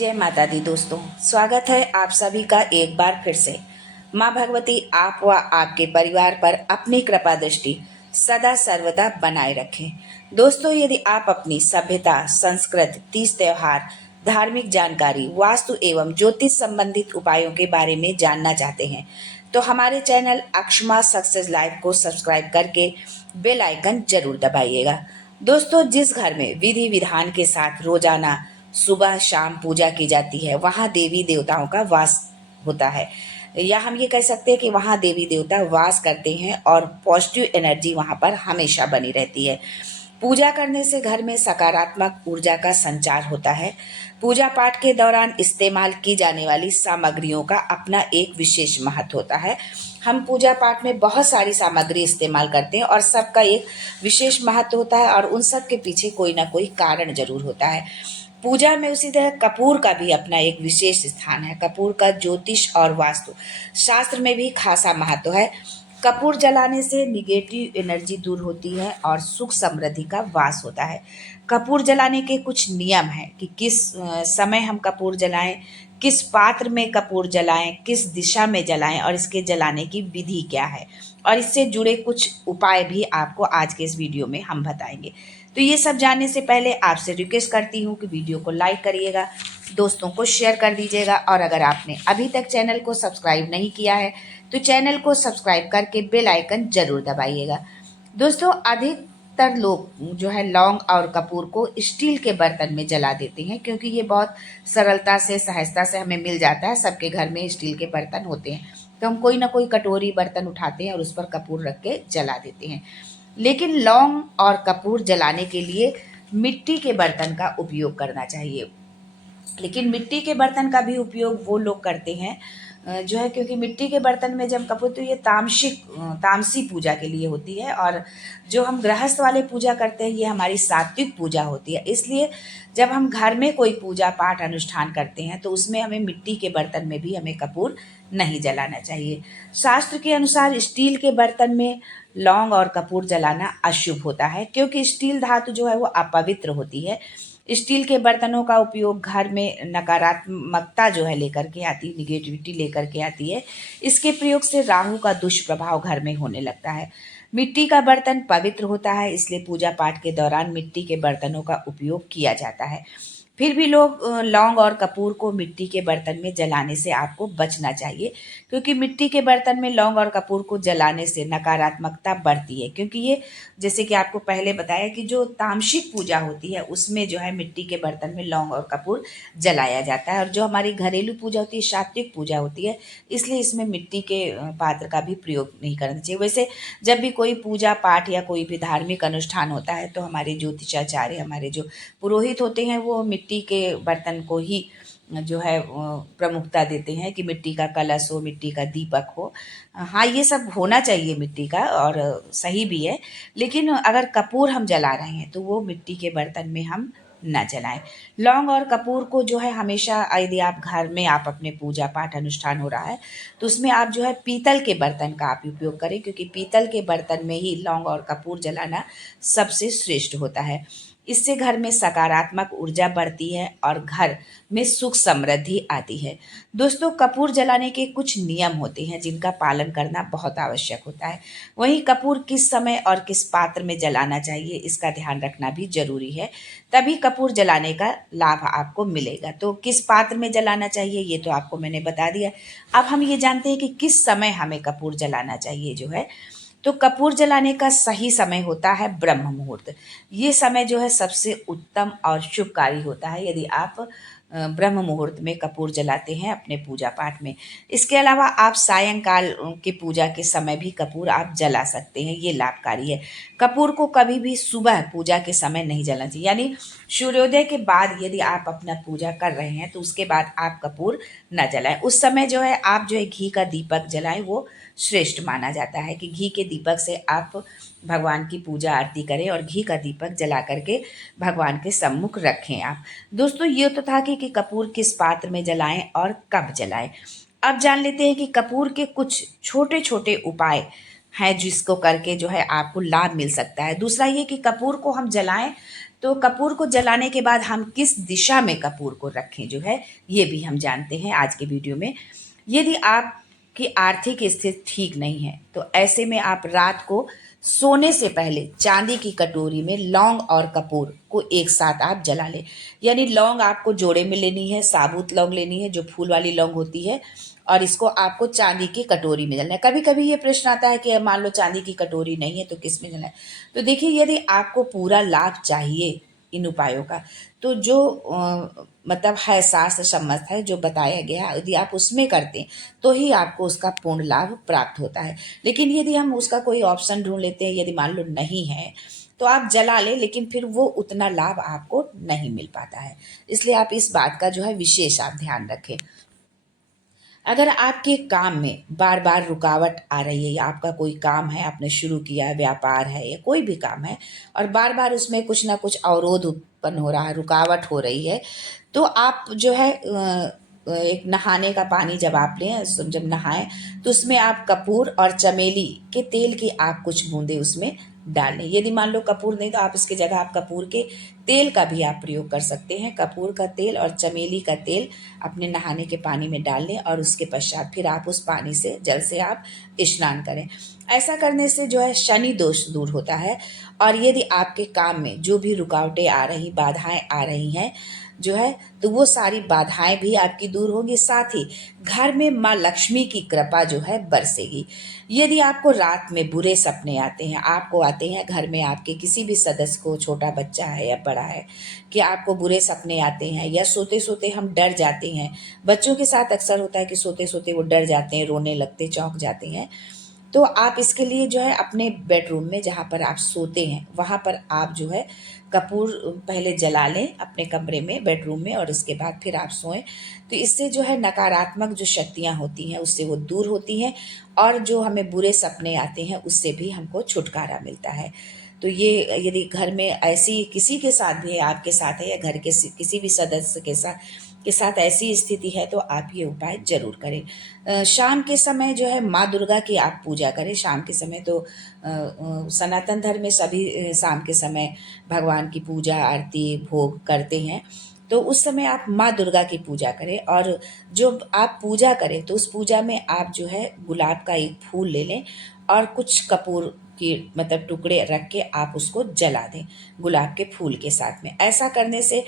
जय माता दी दोस्तों। स्वागत है आप सभी का एक बार फिर से। माँ भगवती आप व आपके परिवार पर अपनी कृपा दृष्टि सदा सर्वदा बनाए रखें। दोस्तों, यदि आप अपनी सभ्यता, संस्कृत, तीज त्योहार, धार्मिक जानकारी, वास्तु एवं ज्योतिष संबंधित उपायों के बारे में जानना चाहते हैं तो हमारे चैनल अक्षमा सक्सेस लाइव को सब्सक्राइब करके बेल आइकन जरूर दबाइएगा। दोस्तों, जिस घर में विधि विधान के साथ रोजाना सुबह शाम पूजा की जाती है वहाँ देवी देवताओं का वास होता है, या हम ये कह सकते हैं कि वहाँ देवी देवता वास करते हैं और पॉजिटिव एनर्जी वहाँ पर हमेशा बनी रहती है। पूजा करने से घर में सकारात्मक ऊर्जा का संचार होता है। पूजा पाठ के दौरान इस्तेमाल की जाने वाली सामग्रियों का अपना एक विशेष महत्व होता है। हम पूजा पाठ में बहुत सारी सामग्री इस्तेमाल करते हैं और सबका एक विशेष महत्व होता है और उन सब के पीछे कोई ना कोई कारण जरूर होता है। पूजा में उसी तरह कपूर का भी अपना एक विशेष स्थान है। कपूर का ज्योतिष और वास्तु शास्त्र में भी खासा महत्व है। कपूर जलाने से निगेटिव एनर्जी दूर होती है और सुख समृद्धि का वास होता है। कपूर जलाने के कुछ नियम हैं कि किस समय हम कपूर जलाएं, किस पात्र में कपूर जलाएं, किस दिशा में जलाएं और इसके जलाने की विधि क्या है, और इससे जुड़े कुछ उपाय भी आपको आज के इस वीडियो में हम बताएंगे। तो ये सब जानने से पहले आपसे रिक्वेस्ट करती हूँ कि वीडियो को लाइक करिएगा, दोस्तों को शेयर कर दीजिएगा, और अगर आपने अभी तक चैनल को सब्सक्राइब नहीं किया है तो चैनल को सब्सक्राइब करके बेल आइकन जरूर दबाइएगा। दोस्तों, अधिकतर लोग जो है लौंग और कपूर को स्टील के बर्तन में जला देते हैं क्योंकि ये बहुत सरलता से सहजता से हमें मिल जाता है। सबके घर में स्टील के बर्तन होते हैं तो हम कोई ना कोई कटोरी बर्तन उठाते हैं और उस पर कपूर रख के जला देते हैं। लेकिन लौंग और कपूर जलाने के लिए मिट्टी के बर्तन का उपयोग करना चाहिए। लेकिन मिट्टी के बर्तन का भी उपयोग वो लोग करते हैं जो है, क्योंकि मिट्टी के बर्तन में जब कपूर, तो ये तामसी पूजा के लिए होती है, और जो हम गृहस्थ वाले पूजा करते हैं ये हमारी सात्विक पूजा होती है। इसलिए जब हम घर में कोई पूजा पाठ अनुष्ठान करते हैं तो उसमें हमें मिट्टी के बर्तन में भी हमें कपूर नहीं जलाना चाहिए। शास्त्र के अनुसार स्टील के बर्तन में लौंग और कपूर जलाना अशुभ होता है क्योंकि स्टील धातु जो है वो अपवित्र होती है। स्टील के बर्तनों का उपयोग घर में नकारात्मकता जो है लेकर के आती है, निगेटिविटी लेकर के आती है। इसके प्रयोग से राहु का दुष्प्रभाव घर में होने लगता है। मिट्टी का बर्तन पवित्र होता है, इसलिए पूजा पाठ के दौरान मिट्टी के बर्तनों का उपयोग किया जाता है। फिर भी लोग लौंग और कपूर को मिट्टी के बर्तन में जलाने से आपको बचना चाहिए, क्योंकि मिट्टी के बर्तन में लौंग और कपूर को जलाने से नकारात्मकता बढ़ती है। क्योंकि ये, जैसे कि आपको पहले बताया, कि जो तामसिक पूजा होती है उसमें जो है मिट्टी के बर्तन में लौंग और कपूर जलाया जाता है, और जो हमारी घरेलू पूजा होती है, सात्विक पूजा होती है, इसलिए इसमें मिट्टी के पात्र का भी प्रयोग नहीं करना चाहिए। वैसे जब भी कोई पूजा पाठ या कोई भी धार्मिक अनुष्ठान होता है तो हमारे ज्योतिषाचार्य, हमारे जो पुरोहित होते हैं, वो मिट्टी के बर्तन को ही जो है प्रमुखता देते हैं कि मिट्टी का कलश हो, मिट्टी का दीपक हो। हाँ, ये सब होना चाहिए मिट्टी का, और सही भी है। लेकिन अगर कपूर हम जला रहे हैं तो वो मिट्टी के बर्तन में हम ना जलाएं। लौंग और कपूर को जो है हमेशा, यदि आप घर में आप अपने पूजा पाठ अनुष्ठान हो रहा है तो उसमें आप जो है पीतल के बर्तन का आप उपयोग करें, क्योंकि पीतल के बर्तन में ही लौंग और कपूर जलाना सबसे श्रेष्ठ होता है। इससे घर में सकारात्मक ऊर्जा बढ़ती है और घर में सुख समृद्धि आती है। दोस्तों, कपूर जलाने के कुछ नियम होते हैं जिनका पालन करना बहुत आवश्यक होता है। वहीं कपूर किस समय और किस पात्र में जलाना चाहिए इसका ध्यान रखना भी जरूरी है, तभी कपूर जलाने का लाभ आपको मिलेगा। तो किस पात्र में जलाना चाहिए ये तो आपको मैंने बता दिया। अब हम ये जानते हैं कि किस समय हमें कपूर जलाना चाहिए जो है। तो कपूर जलाने का सही समय होता है ब्रह्म मुहूर्त। ये समय जो है सबसे उत्तम और शुभकारी होता है यदि आप ब्रह्म मुहूर्त में कपूर जलाते हैं अपने पूजा पाठ में। इसके अलावा आप सायंकाल की पूजा के समय भी कपूर आप जला सकते हैं, ये लाभकारी है। कपूर को कभी भी सुबह पूजा के समय नहीं जलाना चाहिए, यानी सूर्योदय के बाद यदि आप अपना पूजा कर रहे हैं तो उसके बाद आप कपूर न जलाएं। उस समय जो है आप जो है घी का दीपक जलाएं, वो श्रेष्ठ माना जाता है कि घी के दीपक से आप भगवान की पूजा आरती करें और घी का दीपक जला करके भगवान के सम्मुख रखें आप। दोस्तों, ये तो था कि कपूर किस पात्र में जलाएं और कब जलाएं। अब जान लेते हैं कि कपूर के कुछ छोटे छोटे उपाय हैं जिसको करके जो है आपको लाभ मिल सकता है। दूसरा ये कि कपूर को हम जलाएं तो कपूर को जलाने के बाद हम किस दिशा में कपूर को रखें जो है, ये भी हम जानते हैं आज के वीडियो में। यदि आपकी आर्थिक स्थिति ठीक नहीं है तो ऐसे में आप रात को सोने से पहले चांदी की कटोरी में लौंग और कपूर को एक साथ आप जला लें। यानी लौंग आपको जोड़े में लेनी है, साबुत लौंग लेनी है जो फूल वाली लौंग होती है, और इसको आपको चांदी की कटोरी में जलना है। कभी कभी ये प्रश्न आता है कि मान लो चांदी की कटोरी नहीं है तो किस में जलना है। तो देखिए, यदि आपको पूरा लाभ चाहिए इन उपायों का, तो जो मतलब है शास्त्र सम्मत है जो बताया गया, यदि आप उसमें करते हैं तो ही आपको उसका पूर्ण लाभ प्राप्त होता है। लेकिन यदि हम उसका कोई ऑप्शन ढूंढ लेते हैं, यदि मान लो नहीं है, तो आप जला लें, लेकिन फिर वो उतना लाभ आपको नहीं मिल पाता है। इसलिए आप इस बात का जो है विशेष आप ध्यान रखें। अगर आपके काम में बार बार रुकावट आ रही है, या आपका कोई काम है, आपने शुरू किया है, व्यापार है या कोई भी काम है, और बार बार उसमें कुछ ना कुछ अवरोध उत्पन्न हो रहा है, रुकावट हो रही है, तो आप जो है एक नहाने का पानी जब आप लें, जब नहाएं, तो उसमें आप कपूर और चमेली के तेल की आप कुछ बूंदे उसमें डाल लें। यदि मान लो कपूर नहीं तो आप इसकी जगह आप कपूर के तेल का भी आप प्रयोग कर सकते हैं। कपूर का तेल और चमेली का तेल अपने नहाने के पानी में डाल लें, और उसके पश्चात फिर आप उस पानी से, जल से आप स्नान करें। ऐसा करने से जो है शनि दोष दूर होता है। और यदि आपके काम में जो भी रुकावटें आ रही, बाधाएं आ रही हैं जो है, तो वो सारी बाधाएं भी आपकी दूर होंगी। साथ ही घर में माँ लक्ष्मी की कृपा जो है बरसेगी। यदि आपको रात में बुरे सपने आते हैं, आपको आते हैं, घर में आपके किसी भी सदस्य को, छोटा बच्चा है या बड़ा है, कि आपको बुरे सपने आते हैं, या सोते सोते हम डर जाते हैं, बच्चों के साथ अक्सर होता है कि सोते सोते वो डर जाते हैं, रोने लगते, चौंक जाते हैं, तो आप इसके लिए जो है अपने बेडरूम में जहाँ पर आप सोते हैं वहाँ पर आप जो है कपूर पहले जला लें अपने कमरे में, बेडरूम में, और उसके बाद फिर आप सोएं। तो इससे जो है नकारात्मक जो शक्तियाँ होती हैं उससे वो दूर होती हैं, और जो हमें बुरे सपने आते हैं उससे भी हमको छुटकारा मिलता है। तो ये यदि घर में ऐसी किसी के साथ भी है, आपके साथ है या घर के किसी भी सदस्य के साथ ऐसी स्थिति है, तो आप ये उपाय जरूर करें। शाम के समय जो है माँ दुर्गा की आप पूजा करें। शाम के समय तो सनातन धर्म में सभी शाम के समय भगवान की पूजा, आरती, भोग करते हैं। तो उस समय आप माँ दुर्गा की पूजा करें, और जो आप पूजा करें तो उस पूजा में आप जो है गुलाब का एक फूल ले लें, और कुछ कपूर की मतलब टुकड़े रख के आप उसको जला दें गुलाब के फूल के साथ में। ऐसा करने से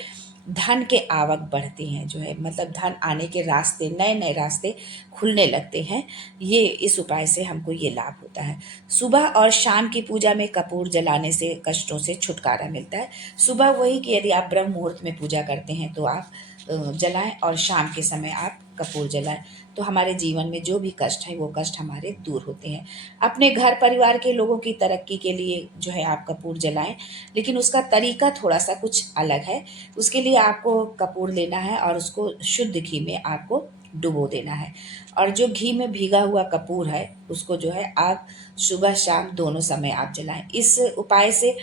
धन के आवक बढ़ते हैं जो है, मतलब धन आने के रास्ते, नए नए रास्ते खुलने लगते हैं। ये इस उपाय से हमको ये लाभ होता है। सुबह और शाम की पूजा में कपूर जलाने से कष्टों से छुटकारा मिलता है। सुबह वही कि यदि आप ब्रह्म मुहूर्त में पूजा करते हैं तो आप जलाएं, और शाम के समय आप कपूर जलाएं, तो हमारे जीवन में जो भी कष्ट है वो कष्ट हमारे दूर होते हैं। अपने घर परिवार के लोगों की तरक्की के लिए जो है आप कपूर जलाएं, लेकिन उसका तरीका थोड़ा सा कुछ अलग है। उसके लिए आपको कपूर लेना है और उसको शुद्ध घी में आपको डुबो देना है, और जो घी में भीगा हुआ कपूर है उसको जो है आप सुबह शाम दोनों समय आप जलाएं। इस उपाय से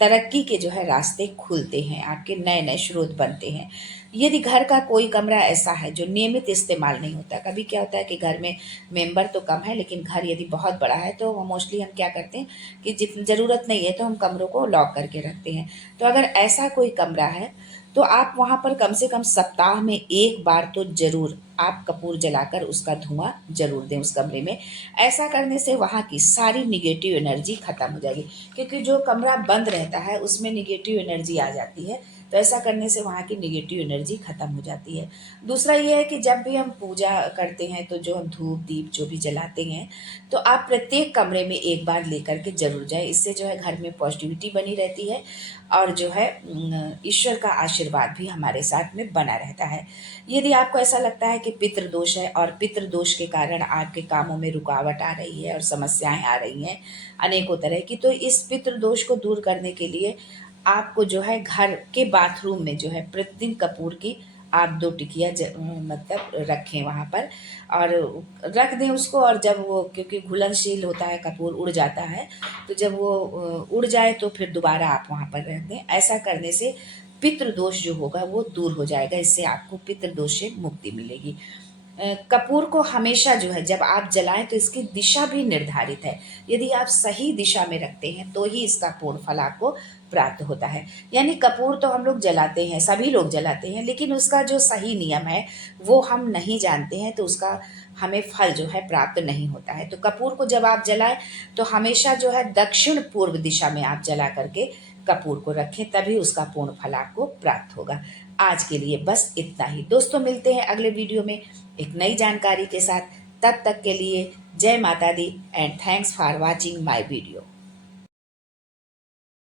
तरक्की के जो है रास्ते खुलते हैं, आपके नए नए स्रोत बनते हैं। यदि घर का कोई कमरा ऐसा है जो नियमित इस्तेमाल नहीं होता, कभी क्या होता है कि घर में मेंबर तो कम है लेकिन घर यदि बहुत बड़ा है, तो मोस्टली हम क्या करते हैं कि जितनी ज़रूरत नहीं है तो हम कमरों को लॉक करके रखते हैं। तो अगर ऐसा कोई कमरा है तो आप वहाँ पर कम से कम सप्ताह में एक बार तो ज़रूर आप कपूर जलाकर उसका धुआं जरूर दें उस कमरे में। ऐसा करने से वहाँ की सारी निगेटिव एनर्जी खत्म हो जाएगी, क्योंकि जो कमरा बंद रहता है उसमें निगेटिव एनर्जी आ जाती है। तो ऐसा करने से वहाँ की निगेटिव एनर्जी खत्म हो जाती है। दूसरा ये है कि जब भी हम पूजा करते हैं तो जो हम धूप दीप जो भी जलाते हैं, तो आप प्रत्येक कमरे में एक बार लेकर के जरूर जाए। इससे जो है घर में पॉजिटिविटी बनी रहती है, और जो है ईश्वर का आशीर्वाद भी हमारे साथ में बना रहता है। यदि आपको ऐसा लगता है कि पितृ दोष है, और पितृ दोष के कारण आपके कामों में रुकावट आ रही है और समस्याएं आ रही हैं अनेकों तरह की, तो इस पितृ दोष को दूर करने के लिए आपको जो है घर के बाथरूम में जो है प्रतिदिन कपूर की आप 2 टिकिया मतलब रखें वहाँ पर, और रख दें उसको। और जब वो, क्योंकि घुलनशील होता है कपूर, उड़ जाता है, तो जब वो उड़ जाए तो फिर दोबारा आप वहाँ पर रख दें। ऐसा करने से पितृ दोष जो होगा वो दूर हो जाएगा। इससे आपको पितृ दोष से मुक्ति मिलेगी। कपूर को हमेशा जो है जब आप जलाएं तो इसकी दिशा भी निर्धारित है। यदि आप सही दिशा में रखते हैं तो ही इसका पूर्ण फल आपको प्राप्त होता है। यानी कपूर तो हम लोग जलाते हैं, सभी लोग जलाते हैं, लेकिन उसका जो सही नियम है वो हम नहीं जानते हैं, तो उसका हमें फल जो है प्राप्त नहीं होता है। तो कपूर को जब आप जलाएं तो हमेशा जो है दक्षिण पूर्व दिशा में आप जला करके कपूर को रखें, तभी उसका पूर्ण फल आपको प्राप्त होगा। आज के लिए बस इतना ही दोस्तों, मिलते हैं अगले वीडियो में एक नई जानकारी के साथ। तब तक के लिए जय माता दी and thanks for watching my video.